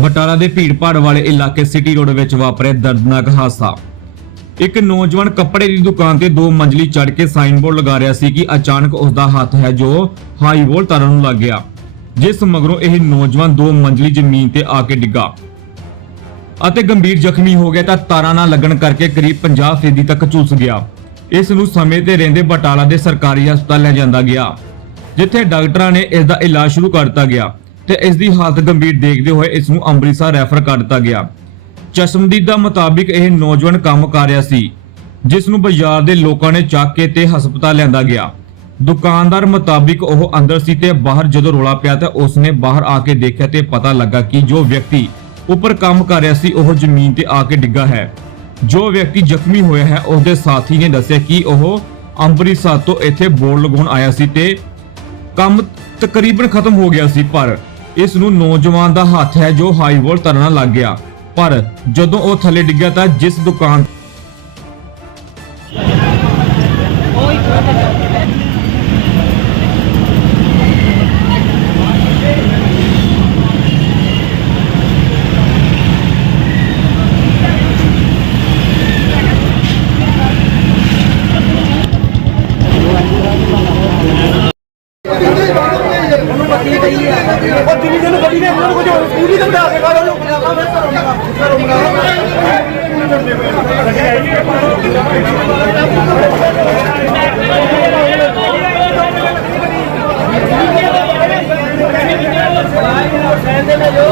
ਬਟਾਲਾ ਦੇ ਭੀੜਭਾੜ ਵਾਲੇ ਇਲਾਕੇ ਸਿਟੀ ਰੋਡ ਵਿੱਚ ਵਾਪਰਿਆ ਦਰਦਨਾਕ ਹਾਦਸਾ। ਇੱਕ ਨੌਜਵਾਨ ਕੱਪੜੇ ਦੀ ਦੁਕਾਨ ਤੇ ਦੋ ਮੰਜ਼ਲੀ ਚੜ੍ਹ ਕੇ ਸਾਈਨ ਬੋਰਡ ਲਗਾ ਰਿਹਾ ਸੀ ਕਿ ਅਚਾਨਕ ਉਸ ਦਾ ਹੱਥ ਹੈ ਜੋ ਹਾਈ ਵੋਲਟ ਤਾਰਾਂ ਨੂੰ ਲੱਗ ਗਿਆ, ਜਿਸ ਮਗਰੋਂ ਇਹ ਨੌਜਵਾਨ ਦੋ ਮੰਜ਼ਲੀ ਜ਼ਮੀਨ ਤੇ ਆ ਕੇ ਡਿੱਗਾ। ਅਤੇ ਗੰਭੀਰ ਜ਼ਖਮੀ ਹੋ ਗਿਆ ਤਾਂ ਤਾਰਾਂ ਨਾਲ ਲੱਗਣ ਕਰਕੇ ਕਰੀਬ 50 ਫੀਸਦੀ ਤੱਕ ਝੁਲਸ ਗਿਆ। ਇਸ ਨੂੰ ਸਮੇਂ ਤੇ ਰਹਿੰਦੇ ਬਟਾਲਾ ਦੇ ਸਰਕਾਰੀ ਹਸਪਤਾਲ ਲੈ ਜਾਂਦਾ ਗਿਆ, ਜਿੱਥੇ ਡਾਕਟਰਾਂ ਨੇ ਇਸ ਦਾ ਇਲਾਜ ਸ਼ੁਰੂ ਕਰ ਦਿੱਤਾ ਗਿਆ। ਤੇ ਇਸ ਦੀ ਹਾਲਤ ਗੰਭੀਰ ਦੇਖਦੇ ਹੋਏ ਇਸ ਨੂੰ ਅੰਮ੍ਰਿਤਸਰ ਰੈਫਰ ਕਰ ਦਿੱਤਾ ਗਿਆ। ਚਸ਼ਮਦੀਦ ਦਾ ਮੁਤਾਬਿਕ ਇਹ ਨੌਜਵਾਨ ਕੰਮ ਕਰ ਰਿਹਾ ਸੀ, ਜਿਸ ਨੂੰ ਬਾਜ਼ਾਰ ਦੇ ਲੋਕਾਂ ਨੇ ਚੱਕ ਕੇ ਤੇ ਹਸਪਤਾਲ ਲਿਆਂਦਾ ਗਿਆ। ਦੁਕਾਨਦਾਰ ਮੁਤਾਬਿਕ ਉਹ ਅੰਦਰ ਸੀ ਤੇ ਬਾਹਰ ਜਦੋਂ ਰੋਲਾ ਪਿਆ ਤਾਂ ਉਸਨੇ ਬਾਹਰ ਆ ਕੇ ਦੇਖਿਆ ਤੇ ਪਤਾ ਲੱਗਾ ਕਿ ਜੋ ਵਿਅਕਤੀ ਉੱਪਰ ਕੰਮ ਕਰ ਰਿਹਾ ਸੀ, ਉਹ ਜ਼ਮੀਨ ਤੇ ਆ ਕੇ ਡਿੱਗਾ ਹੈ। ਜੋ ਵਿਅਕਤੀ ਜ਼ਖਮੀ ਹੋਇਆ ਹੈ, ਉਸਦੇ ਸਾਥੀ ਨੇ ਦੱਸਿਆ ਕਿ ਉਹ ਅੰਮ੍ਰਿਤਸਰ ਤੋਂ ਇੱਥੇ ਬੋਰਡ ਲਗਾਉਣ ਆਇਆ ਸੀ ਤੇ ਕੰਮ ਤਕਰੀਬਨ ਖਤਮ ਹੋ ਗਿਆ ਸੀ, ਪਰ ਇਸ ਨੂੰ ਨੌਜਵਾਨ ਦਾ ਹੱਥ ਹੈ ਜੋ ਹਾਈਵੋਲ ਤਰਨਾ ਲੱਗ ਗਿਆ। ਪਰ ਜਦੋਂ ਉਹ ਥੱਲੇ ਡਿੱਗਿਆ ਤਾਂ ਜਿਸ ਦੁਕਾਨ ਉਹ ਜਿੰਨੀ ਦਿਨ ਗੱਡੀ ਨੇ ਉਹਨਾਂ ਨੂੰ ਕੁਝ ਹੋਰ ਪੂਰੀ ਤੇ ਬਿਠਾ ਕੇ ਖਾ ਲਓ ਟੈਂਪੂ ਨੂੰ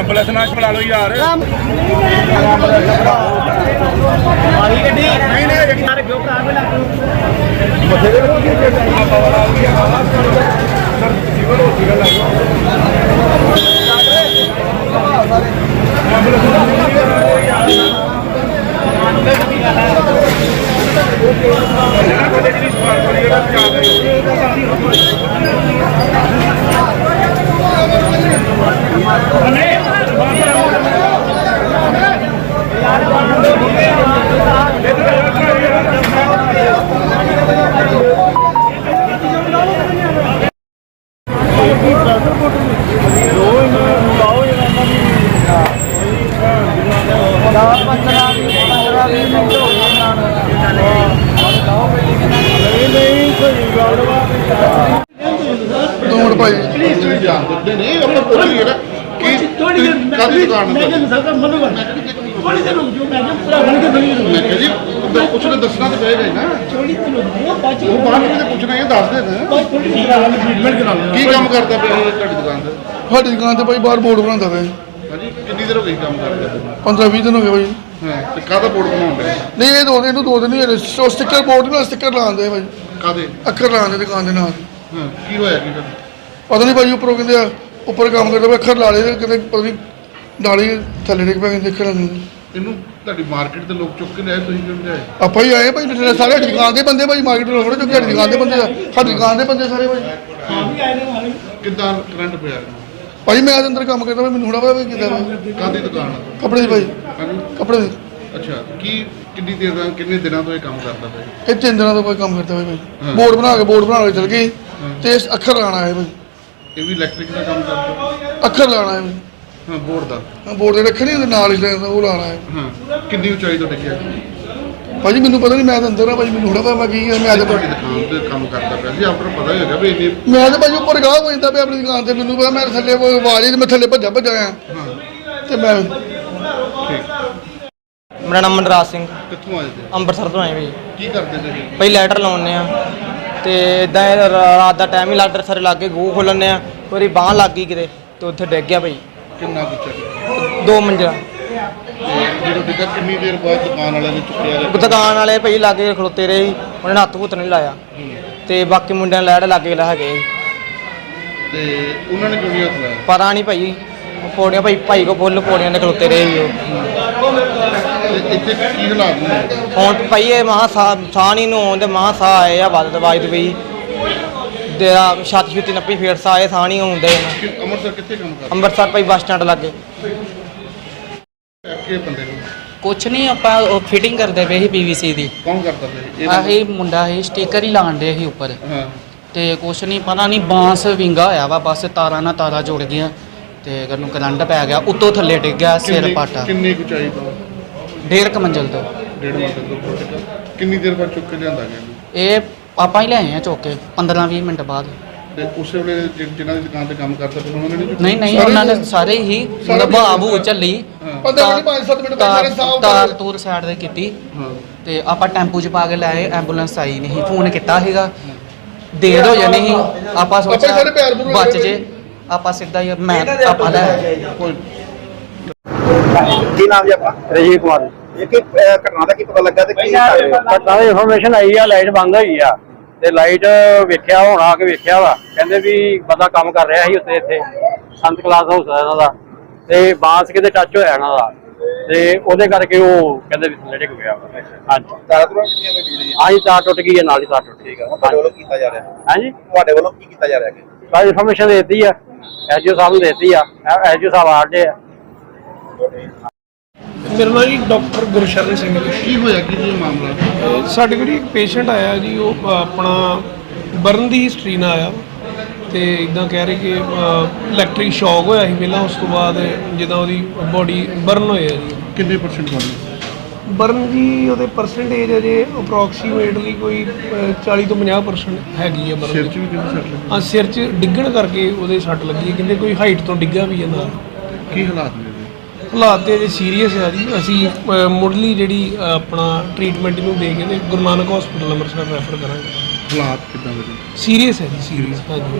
ਐਂਬੂਲੈਂਸ ਨਾਲ ਬੁਲਾ ਲਓ ਯਾਰ ਦੋ ਮਿੰਟ ਭਾਈ ਜਾਣਦੇ ਨੇ ਆਪਾਂ ਪੁੱਛ ਲਈਏ ਨਾ ਕਿ ਕਾਦੀ ਦੁਕਾਨ ਮੈਂ ਹੈ ਕਿਹਾ ਸਰ ਮਨੂ ਬੜੀ ਦਿਨ ਹੋ ਗਈ ਮੈਂ ਕਿਹਾ ਭਰਾ ਬਣ ਕੇ ਬਣੀ ਮੈਂ ਕਿਹਾ ਜੀ ਉਹਦਾ ਕੁਛ ਤਾਂ ਦੱਸਣਾ ਤਾਂ ਪਏਗਾ ਹੀ ਨਾ। ਥੋੜੀ ਦਿਨ ਹੋ ਗਈ ਬਾਅਦ ਉਹ ਬਾਅਦ ਵਿੱਚ ਪੁੱਛਣਾ ਇਹ ਦੱਸ ਦੇ ਨਾ ਬਾਅਦ ਥੋੜੀ ਜਿਹੀ ਕਰਾ ਟ੍ਰੀਟਮੈਂਟ ਕਰਾ ਲਿਆ ਕੀ ਕੰਮ ਕਰਦਾ ਪਿਆ ਇਹ ਤੁਹਾਡੀ ਦੁਕਾਨ ਤੇ? ਸਾਡੀ ਦੁਕਾਨ ਤੇ ਭਾਈ ਬਾਹਰ ਬੋਰਡ ਬਣਾਉਂਦਾ ਵੇ ਹਾਂਜੀ ਕਿੰਨੀ ਦੇਰ ਹੋ ਗਈ ਕੰਮ ਕਰਦੇ 15 20 ਦਿਨ ਹੋ ਗਏ ਭਾਈ ਹਾਂ ਤੇ ਕਾਹਦਾ ਬੋਰਡ ਬਣਾਉਂਦੇ ਨਹੀਂ ਇਹ ਦੋ ਇਹਨੂੰ ਦੋ ਦਿਨ ਹੀ ਹੋਏ ਸਟicker ਬੋਰਡ ਨਾਲ ਸਟicker ਲਾਉਂਦੇ ਭਾਈ ਕਾਦੇ ਅੱਖਰ ਲਾਉਂਦੇ ਦੁਕਾਨ ਦੇ ਨਾਲ। ਹਾਂ ਕੀ ਹੋਇਆ ਕੀ ਫਿਰ? ਪਤਾ ਨਹੀਂ ਭਾਈ ਉੱਪਰੋਂ ਕਹਿੰਦੇ ਆ ਉੱਪਰ ਕੰਮ ਕਰਦਾ ਵੇ ਅੱਖਰ ਲਾ ਲਏ ਕਹਿੰਦੇ ਪਤਾ ਨਹੀਂ ਨਾਲੀ ਥੱਲੇ ਡਿੱਗ ਪਿਆ ਕਹਿੰਦੇ ਦੇਖਣ ਨੂੰ ਇਹਨੂੰ ਤੁਹਾਡੀ ਮਾਰਕੀਟ ਦੇ ਲੋਕ ਚੁੱਕ ਕੇ ਲਿਆਏ ਤੁਸੀਂ ਕਿਉਂ ਲਿਆਏ? ਆਪਾਂ ਹੀ ਆਏ ਭਾਈ ਜਿਹੜੇ ਸਾਰੇ ਸਾਡੀ ਦੁਕਾਨ ਦੇ ਬੰਦੇ ਭਾਈ ਮਾਰਕੀਟ ਤੋਂ ਥੋੜੇ ਚੁੱਕੇ ਸਾਡੀ ਦੁਕਾਨ ਦੇ ਬੰਦੇ ਆ। ਸਾਡੀ ਦੁਕਾਨ ਦੇ ਬੰਦੇ ਸਾਰੇ ਭਾਈ ਹਾਂ ਵੀ ਆਏ ਨੇ ਮਾਲੇ ਕਿੱਦਾਂ ਕਰੰਟ ਪਿਆ? ਭਾਈ ਮੈਂ ਅੰਦਰ ਕੰਮ ਕਰਦਾ ਭਾਈ ਮੈਨੂੰ ਥੋੜਾ ਪਤਾ ਵੀ ਕਿੱਦਾਂ। ਕਾਦੀ ਦੁਕਾਨ ਆ? ਕੱਪੜੇ ਦੀ ਭਾਈ ਹਾਂਜੀ। ਕੱਪੜੇ ਦੀ। ਅੱਛਾ ਕੀ ਕਿੰਨੀ ਦੇਰ ਦਾ ਕਿੰਨੇ ਦਿਨਾਂ ਤੋਂ ਇਹ ਕੰਮ ਕਰਦਾ ਪਿਆ? ਇਹ ਤਿੰਨ ਦਿਨਾਂ ਤੋਂ ਕੋਈ ਕੰਮ ਕਰਦਾ ਭਾਈ ਬੋਰਡ ਬਣਾ ਕੇ ਬੋਰਡ ਬਣਾ ਕੇ ਚਲ ਗਏ। ਤੇ ਅੱਖਰ ਲਾਣਾ ਹੈ ਭਾਈ ਇਹ ਵੀ ਇਲੈਕਟ੍ਰਿਕ ਦਾ ਕੰਮ ਕਰਦਾ ਅੱਖਰ ਲਾਣਾ ਹੈ। ਭਾਈ ਹਾਂ ਬੋਰਡ ਦਾ। ਹਾਂ, ਬੋਰਡ ਦੇ ਰੱਖਣੇ ਉਹਦੇ ਨਾਲ ਹੀ ਲੱਗਦਾ ਉਹ ਲਾਣਾ ਹੈ। ਹਾਂ ਕਿੰਨੀ ਉਚਾਈ ਤੋਂ ਡਿੱਗਿਆ ਭਾਜੀ ਮੈਨੂੰ ਪਤਾ ਨਹੀਂ ਮੈਂ ਤਾਂ ਅੰਦਰ ਆ ਭਾਜੀ ਮੈਨੂੰ ਥੋੜਾ ਪਤਾ ਮੈਂ ਕੀ ਆ ਮੈਂ ਤਾਂ ਤੁਹਾਡੀ ਦੁਕਾਨ ਤੇ ਕੰਮ ਕਰਦਾ ਪਿਆ ਸੀ ਆਪਣਾ ਪਤਾ ਹੀ ਹੈਗਾ ਵੀ ਇੰਨੀ ਮੈਂ ਤਾਂ ਭਾਜੀ ਉੱਪਰ ਗਾਹ ਹੋ ਜਾਂਦਾ ਪਿਆ ਆਪਣੀ ਦੁਕਾਨ ਤੇ ਮੈਨੂੰ ਪਤਾ ਮੈਂ ਥੱਲੇ ਉਹ ਆਵਾਜ਼ ਹੀ ਮੈਂ ਥੱਲੇ ਭੱਜਾ ਭੱਜਾ ਆਇਆ। ਹਾਂ। ਤੇ ਮੈਂ ਮੇਰਾ ਨਾਮ ਮਨਰਾਜ ਸਿੰਘ। ਕਿੱਥੋਂ ਆਏ ਤੇ ਅੰਮ੍ਰਿਤਸਰ ਤੋਂ ਆਏ ਵੀ। ਕੀ ਕਰਦੇ ਸੀ ਪਹਿਲੀ ਲੈਟਰ ਲਾਉਣੇ ਆ ਤੇ ਇਦਾਂ ਰਾਤ ਦਾ ਟਾਈਮ ਹੀ ਲਾਡਰ ਸਾਰੇ ਲਾਗੇ ਗੂ ਖੋਲਣੇ ਆ ਉਹਦੀ ਬਾਹ ਲੱਗ ਗਈ ਕਿਤੇ ਤੇ ਉੱਥੇ ਡਿੱਗ ਗਿਆ ਭਾਈ ਕਿੰਨਾ ਕੁ ਦੋ ਮੰਜ਼ਿਲਾ। ਜਦੋਂ ਡਿੱਗਾ ਕਿੰਨੀ ਦੇਰ ਬਾਅਦ ਦੁਕਾਨ ਵਾਲਿਆਂ ਨੇ ਚੁੱਕਿਆ ਜਾਂ ਦੁਕਾਨ ਵਾਲੇ ਭਾਈ ਲਾਗੇ ਖਲੋਤੇ ਰਹੇ ਸੀ ਉਹਨਾਂ ਨੇ ਹੱਥ ਹੁੱਤ ਨਹੀਂ ਲਾਇਆ। ਤੇ ਬਾਕੀ ਮੁੰਡਿਆਂ ਲੈੜ ਲਾਗੇ ਲਾ ਹੈਗੇ ਸੀ। ਤੇ ਉਹਨਾਂ ਨੇ ਕਿਉਂ ਨਹੀਂ ਹੱਥ ਲਾਇਆ? ਪਤਾ ਨਹੀਂ ਭਾਈ ਉਹ ਪੌੜੀਆਂ ਭਾਈ ਭਾਈ ਕੋ ਫੁੱਲ ਪੌੜੀਆਂ ਦੇ ਖਲੋਤੇ ਰਹੇ ਸੀ ਉਹ। ਇੱਥੇ ਕੀ ਹਾਲਾਤ ਨੇ? ਹੁਣ ਤੇ ਭਾਈ ਇਹ ਮਹਾ ਸਾਹ ਨਹੀਂ ਨੂੰ ਆਉਂਦੇ ਮਹਾ ਸਾਹ ਆਏ ਆ ਵੱਧ ਦਵਾਈ ਦਵਾਈ ਦੇ ਆ ਛੱਤ ਛੁੱਤੀ ਨੱਪੀ ਫੇਰ ਸਾਹ ਆਏ ਸਾਹ ਨਹੀਂ ਆਉਂਦੇ ਇਹਨਾਂ ਕਿ ਅੰਮ੍ਰਿਤਸਰ ਕਿੱਥੇ ਕੰਮ ਕਰਦਾ? ਅੰਮ੍ਰਿਤਸਰ ਭਾਈ ਬੱਸ ਸਟੈਂਡ ਲੱਗੇ। ਕਿ ਬੰਦੇ ਨੂੰ? ਕੁਛ ਨਹੀਂ ਆਪਾਂ ਉਹ ਫਿਟਿੰਗ ਕਰਦੇ ਪਏ ਸੀ ਪੀਵੀਸੀ ਦੀ। ਕੌਣ ਕਰਦਾ ਪਿਆ ਇਹ ਆਹੀ ਮੁੰਡਾ ਸੀ ਸਟicker ਹੀ ਲਾਣ ਦੇ ਸੀ ਉੱਪਰ। ਹਾਂ। ਤੇ ਕੁਛ ਨਹੀਂ ਪਤਾ ਨਹੀਂ ਬਾਂਸ ਵਿੰਗਾ ਹੋਇਆ ਵਾ ਬਸ ਤਾਰਾਂ ਨਾਲ ਤਾਰਾਂ ਜੁੜ ਗਈਆਂ। ਤੇ ਅਗਰ ਨੂੰ ਕਰੰਟ ਪੈ ਗਿਆ ਉੱਤੋਂ ਥੱਲੇ ਡਿੱਗ ਗਿਆ ਸਿਰ ਕਿੰਨੀ- ਪਾਟਾ। ਕਿੰਨੀ ਕੁ ਚਾਹੀਦਾ ਡੇਢ ਕੁ ਮੰਜ਼ਲ ਤੋਂ। ਡੇਢ ਮੀਟਰ ਤੋਂ ਉੱਪਰ ਡਿੱਗਾ ਕਿੰਨੀ ਦੇਰ ਬਾਅਦ ਚੁੱਕ ਕੇ ਲਿਆਂਦਾ ਗਿਆ ਇਹਨੂੰ? ਇਹ ਆਪਾਂ ਹੀ ਲੈ ਆਏ ਆ ਚੁੱਕ ਕੇ 15-20 ਮਿੰਟ ਬਾਅਦ। ਤੇ ਉਸੇ ਵੇਲੇ ਜਿ- ਜਿਨ੍ਹਾਂ ਦੀ ਦੁਕਾਨ ਤੇ ਕੰਮ ਕਰਦਾ ਫਿਰ ਉਹਨਾਂ ਨੇ ਨਹੀਂ ਚੁੱਕਿਆ? ਨਹੀਂ ਨਹੀਂ ਉਹਨਾਂ ਨੇ ਸਾਰੇ ਹੀ ਮਤਲਬ ਬਾਬੂ ਚੱਲੀ। ਪੰਦਰਾਂ ਮਿੰਟ ਪੰਜ ਸੱਤ ਮਿੰਟ ਬਾਅਦ ਸਾਰੇ ਤਾਰ ਸਾਫ਼ ਤਾਰ ਤੂਰ ਸਾਈਡ ਤੇ ਕੀਤੀ। ਹਾਂ। ਤੇ ਆਪਾਂ ਟੈਂਪੂ 'ਚ ਪਾ ਕੇ ਲੈ ਆਏ ਐਂਬੂਲੈਂਸ ਆਈ ਨਹੀਂ ਫੋਨ ਕੀਤਾ ਸੀਗਾ। ਦੇਰ ਹੋ ਜਾਣੀ ਸੀ ਆਪਾਂ ਸੋਚਿਆ ਸਾਰੇ ਪਿਆਰ ਪੂਰ ਬਚ ਜੇ। ਆਪਾਂ ਸਿੱਧਾ ਹੀ ਮੈਂ ਆਪਾਂ ਲੈ ਆਏ। ਕੋਈ ਕੀ ਨਾਮ ਜੀ ਆਪਣਾ? ਰਜੀਵ ਕੁਮਾਰ ਇਹ ਕੀ ਘਟਨਾ ਦਾ ਕੀ ਪਤਾ ਲੱਗਾ ਤੇ ਕੀ ਕਰ ਰਹੇ ਹੋ? ਪਤਾ ਇਨਫੋਰਮੇਸ਼ਨ ਆਈ ਆ ਲਾਈਟ ਬੰਦ ਹੋਈ ਆ। ਤੇ ਲਾਈਟ ਵੇਖਿਆ ਹੁਣ ਆ ਕੇ ਵੇਖਿਆ ਵਾ। ਕਹਿੰਦੇ ਵੀ ਬੰਦਾ ਕੰਮ ਕਰ ਰਿਹਾ ਸੀ ਉੱਤੇ ਇੱਥੇ। ਸੰਤ ਕਲਾਸ ਹਾਊਸ ਇਹਨਾਂ ਦਾ। ਤੇ ਬਾਂਸ ਕਿਤੇ ਟੱਚ ਹੋਇਆ ਇਹਨਾਂ ਦਾ। ਤੇ ਉਹਦੇ ਕਰਕੇ ਉਹ ਕਹਿੰਦੇ ਵੀ ਥੱਲੇ ਡਿੱਗ ਗਿਆ। ਹਾਂਜੀ। ਤਾਰਾਂ ਤੁਰਾਂ ਕਿੰਨੀਆਂ ਬਿਜਲੀ ਆਹੀ ਤਾਰ ਟੁੱਟ ਗਈ ਹੈ ਨਾਲ ਹੀ ਤਾਰ ਟੁੱਟ ਗਈ ਹੁਣ ਤੁਹਾਡੇ ਵੱਲੋਂ ਕੀਤਾ ਜਾ ਰਿਹਾ? ਹਾਂਜੀ। ਤੁਹਾਡੇ ਵੱਲੋਂ ਕੀ ਕੀਤਾ ਜਾ ਰਿਹਾ ਹੈ ਬਾਈ ਇਨਫੋਰਮੇਸ਼ਨ ਦਿੱਤੀ ਆ। ਐਸਜੀਓ ਸਾਹਿਬ ਨੂੰ ਦਿੱਤੀ ਆ। ਐਸਜੀਓ ਸਾਹਿਬ ਆੜਦੇ ਆ। ਮੇਰਾ ਨਾਮ ਜੀ ਡਾਕਟਰ ਗੁਰਸ਼ਰਨ ਸਿੰਘ ਜੀ। ਕੀ ਹੋਇਆ? ਕੀ ਜੀ ਮਾਮਲਾ? ਅਹ ਸਾਡੇ ਕੋਲ ਜੀ ਇੱਕ ਪੇਸ਼ੈਂਟ ਆਇਆ ਜੀ ਉਹ ਅਹ, ਆਪਣਾ ਬਰਨ ਦੀ ਹਿਸਟਰੀ ਨਾਲ ਆਇਆ। ਤੇ ਇਦਾਂ ਕਹਿ ਰਹੇ ਕਿ ਇਲੈਕਟ੍ਰਿਕ ਸ਼ੌਕ ਹੋਇਆ ਸੀ ਪਹਿਲਾਂ ਉਸ ਤੋਂ ਬਾਅਦ ਜਿੱਦਾਂ ਉਹਦੀ ਬੋਡੀ ਬਰਨ ਹੋਇਆ ਜੀ। ਕਿੰਨੇ ਪਰਸੈਂਟ ਬਣੇ ਬਰਨ ਜੀ ਉਹਦੇ ਪਰਸੈਂਟੇਜ ਅਜੇ ਅਪਰੋਕਸੀਮੇਟਲੀ ਕੋਈ ਅਹ, 40 ਤੋਂ 50% ਹੈਗੀ ਹੈ ਬਰਨ ਸਿਰ 'ਚ ਵੀ ਕਿੰਨੇ ਸੱਟ ਲੱਗੀ? ਆ ਸਿਰ 'ਚ ਡਿੱਗਣ ਕਰਕੇ ਉਹਦੇ ਸੱਟ ਲੱਗੀ ਹੈ। ਕਹਿੰਦੇ ਕੋਈ ਹਾਈਟ ਤੋਂ ਡਿੱਗਾ ਵੀ ਹੈ ਨਾਲ। ਕੀ ਹਾਲਾਤ ਨੇ? ਹਾਲਾਤ ਤੇ ਅਜੇ ਸੀਰੀਅਸ ਆ ਜੀ। ਅਸੀਂ ਅਹ, ਮੁੱਢਲੀ ਜਿਹੜੀ ਆਪਣਾ ਟ੍ਰੀਟਮੈਂਟ ਨੂੰ ਦੇ ਕੇ ਤੇ ਗੁਰੂ ਨਾਨਕ ਹਸਪੀਟਲ ਅੰਮ੍ਰਿਤਸਰ ਰੈਫਰ ਕਰਾਂਗੇ। ਹਾਲਾਤ ਕਿੱਦਾਂ ਦੇ ਨੇ? ਸੀਰੀਅਸ ਹੈ ਜੀ ਸੀਰੀਅਸ ਹਾਂਜੀ।